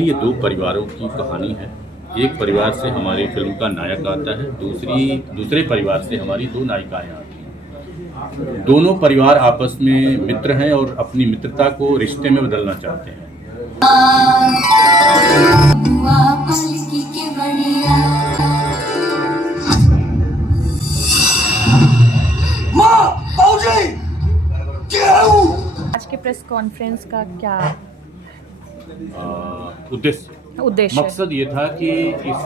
ये दो परिवारों की कहानी है। एक परिवार से हमारी फिल्म का नायक आता है, दूसरे परिवार से हमारी दो नायिकाएं आती हैं। दोनों परिवार आपस में मित्र हैं और अपनी मित्रता को रिश्ते में बदलना चाहते हैं। आज के प्रेस कॉन्फ्रेंस का क्या उद्देश्य मकसद ये था कि इस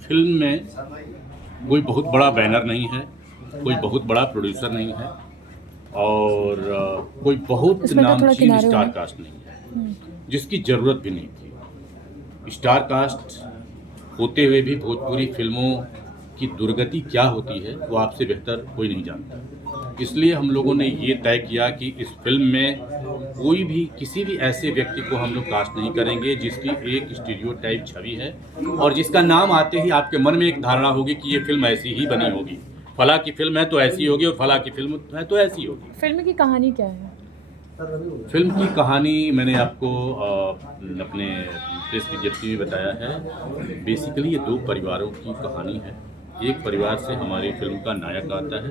फिल्म में कोई बहुत बड़ा बैनर नहीं है, कोई बहुत बड़ा प्रोड्यूसर नहीं है और कोई बहुत नामचीन स्टार कास्ट नहीं है, जिसकी ज़रूरत भी नहीं थी। स्टार कास्ट होते हुए भी भोजपुरी फिल्मों की दुर्गति क्या होती है वो आपसे बेहतर कोई नहीं जानता। इसलिए हम लोगों ने ये तय किया कि इस फिल्म में किसी भी ऐसे व्यक्ति को हम लोग कास्ट नहीं करेंगे जिसकी एक स्टीरियोटाइप छवि है और जिसका नाम आते ही आपके मन में एक धारणा होगी कि ये फिल्म ऐसी ही बनी होगी, फला की फिल्म है तो ऐसी होगी और फला की फिल्म है तो ऐसी होगी। फिल्म की कहानी क्या है? फिल्म की कहानी मैंने आपको अपने प्रेस विज्ञप्ति में बताया है। बेसिकली ये दो परिवारों की कहानी है। एक परिवार से हमारी फिल्म का नायक आता है,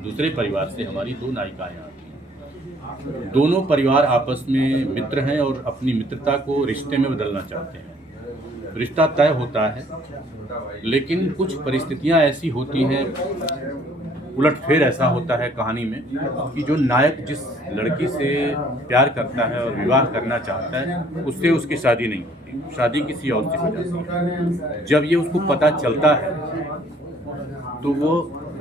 दूसरे परिवार से हमारी दो नायिकाएं आती हैं। दोनों परिवार आपस में मित्र हैं और अपनी मित्रता को रिश्ते में बदलना चाहते हैं। रिश्ता तय होता है, लेकिन कुछ परिस्थितियां ऐसी होती हैं, उलटफेर ऐसा होता है कहानी में कि जो नायक जिस लड़की से प्यार करता है और विवाह करना चाहता है उससे उसकी शादी नहीं होती, शादी किसी और से हो जाती है। जब ये उसको पता चलता है तो वो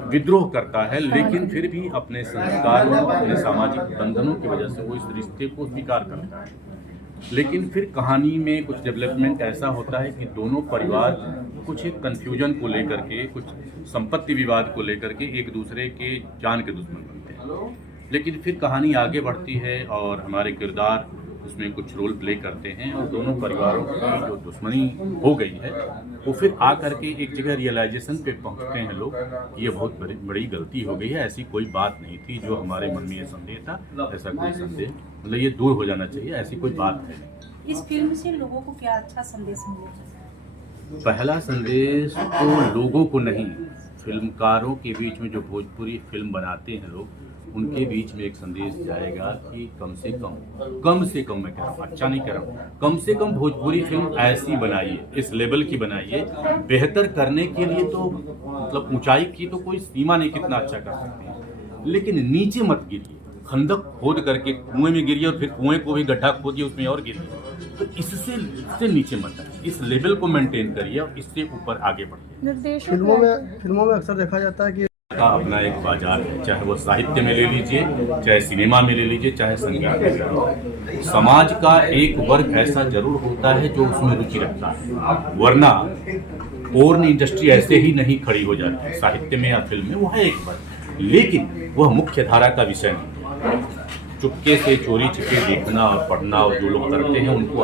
विद्रोह करता है, लेकिन फिर भी अपने संस्कारों, अपने सामाजिक बंधनों की वजह से वो इस रिश्ते को स्वीकार करता है। लेकिन फिर कहानी में कुछ डेवलपमेंट ऐसा होता है कि दोनों परिवार कुछ एक कन्फ्यूजन को लेकर के, कुछ संपत्ति विवाद को लेकर के एक दूसरे के जान के दुश्मन बनते हैं। लेकिन फिर कहानी आगे बढ़ती है और हमारे किरदार उसमें कुछ रोल प्ले करते हैं और दोनों परिवारों की जो दुश्मनी हो गई है वो फिर आ करके एक जगह रियलाइजेशन पे पहुंचते हैं लोग कि ये बहुत बड़ी गलती हो गई है। ऐसी कोई बात नहीं थी, जो हमारे मन में ये संदेह था ऐसा कोई संदेह मतलब ये दूर हो जाना चाहिए, ऐसी कोई बात है। इस फिल्म से लोगों को क्या अच्छा संदेश मिलेगा? पहला संदेश तो लोगों को नहीं, फिल्मकारों के बीच में जो भोजपुरी फिल्म बनाते हैं लोग, उनके बीच में एक संदेश जाएगा कि कम से कम मैं कह रहा हूँ, अच्छा नहीं कह रहा हूँ, कम से कम भोजपुरी फिल्म ऐसी बनाइए, इस लेवल की बनाइए। बेहतर करने के लिए तो मतलब ऊंचाई की तो कोई सीमा नहीं, कितना अच्छा कर सकते हैं, लेकिन नीचे मत गिरिए। खंदक खोद करके कुएं में गिरिए और फिर कुएं को भी गड्ढा खोदिए उसमें और गिरिए, तो इससे नीचे मत आइए। इस लेवल को मेंटेन करिए और इससे ऊपर आगे बढ़िए। फिल्मों में अक्सर देखा जाता है कि का अपना एक बाजार है, चाहे वो साहित्य में ले लीजिए, चाहे सिनेमा में ले लीजिए, चाहे संगीत में ले लीजिए। समाज का एक वर्ग ऐसा जरूर होता है जो उसमें रुचि रखता है, वरना पोर्न इंडस्ट्री ऐसे ही नहीं खड़ी हो जाती है साहित्य में या फिल्म में। वो है एक वर्ग, लेकिन वह मुख्य धारा का विषय नहीं। चुपके से चोरी छिपे देखना और पढ़ना और जो लोग करते हैं उनको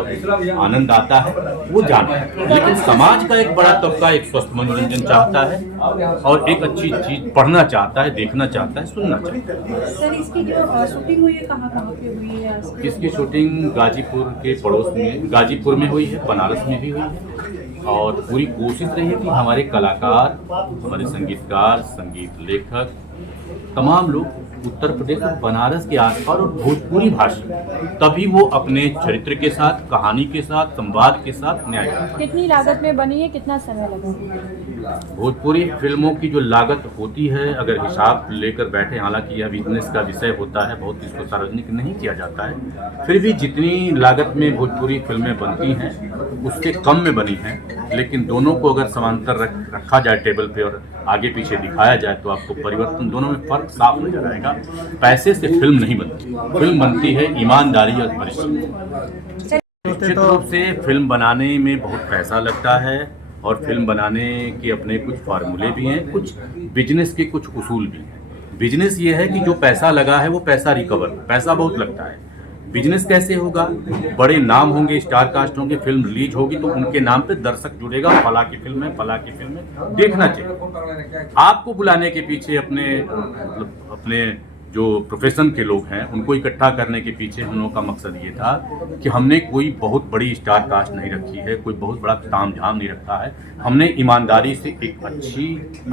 आनंद आता है, वो जानते हैं। लेकिन समाज का एक बड़ा तबका एक स्वस्थ मनोरंजन चाहता है और एक अच्छी चीज पढ़ना चाहता है, देखना चाहता है, सुनना चाहता है। सर, इसकी जो शूटिंग हुई है कहाँ पे हुई है? इसकी शूटिंग गाजीपुर के पड़ोस में, गाजीपुर में हुई है, बनारस में भी हुई है और पूरी कोशिश रही है कि हमारे कलाकार, हमारे संगीतकार, संगीत लेखक, तमाम लोग उत्तर प्रदेश और बनारस के आसपास और भोजपुरी भाषा, तभी वो अपने चरित्र के साथ, कहानी के साथ, संवाद के साथ न्याय करते हैं। कितनी लागत में बनी है, कितना समय लगा? भोजपुरी फिल्मों की जो लागत होती है, अगर हिसाब लेकर बैठे, हालांकि यह बिजनेस का विषय होता है, बहुत इसको सार्वजनिक नहीं किया जाता है, फिर भी जितनी लागत में भोजपुरी फिल्में बनती हैं उससे कम में बनी हैं। लेकिन दोनों को अगर समांतर रखा जाए टेबल पे और आगे पीछे दिखाया जाए तो आपको परिवर्तन, दोनों में फर्क साफ नजर आएगा। पैसे से फिल्म नहीं बनती, फिल्म बनती है ईमानदारी और परिश्रम। निश्चित रूप से फिल्म बनाने में बहुत पैसा लगता है और फिल्म बनाने के अपने कुछ फार्मूले भी हैं, कुछ बिजनेस के कुछ उसूल भी हैं। बिजनेस ये है कि जो पैसा लगा है वो पैसा रिकवर, पैसा बहुत लगता है। बिजनेस कैसे होगा? बड़े नाम होंगे, स्टार कास्ट होंगे, फिल्म रिलीज होगी तो उनके नाम पे दर्शक जुड़ेगा, फला की फिल्म है, फला की फिल्म है, देखना चाहिए। आपको बुलाने के पीछे अपने जो प्रोफेशन के लोग हैं उनको इकट्ठा करने के पीछे हम लोगों का मकसद ये था कि हमने कोई बहुत बड़ी स्टार कास्ट नहीं रखी है, कोई बहुत बड़ा तामझाम नहीं रखा है। हमने ईमानदारी से एक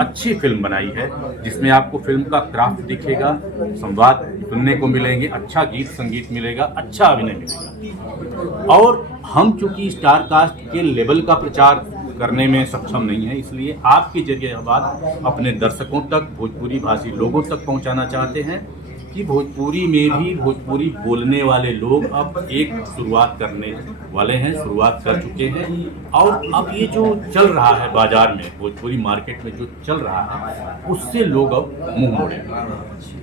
अच्छी फिल्म बनाई है जिसमें आपको फिल्म का क्राफ्ट दिखेगा, संवाद सुनने को मिलेंगे, अच्छा गीत संगीत मिलेगा, अच्छा अभिनय मिलेगा। और हम चूंकि स्टार कास्ट के लेवल का प्रचार करने में सक्षम नहीं है, इसलिए आपके जरिए यह बात अपने दर्शकों तक, भोजपुरी भाषी लोगों तक पहुंचाना चाहते हैं कि भोजपुरी में भी भोजपुरी बोलने वाले लोग अब एक शुरुआत करने वाले हैं, शुरुआत कर चुके हैं। और अब ये जो चल रहा है बाजार में, भोजपुरी मार्केट में जो चल रहा है, उससे लोग अब मुंह मोड़ेंगे।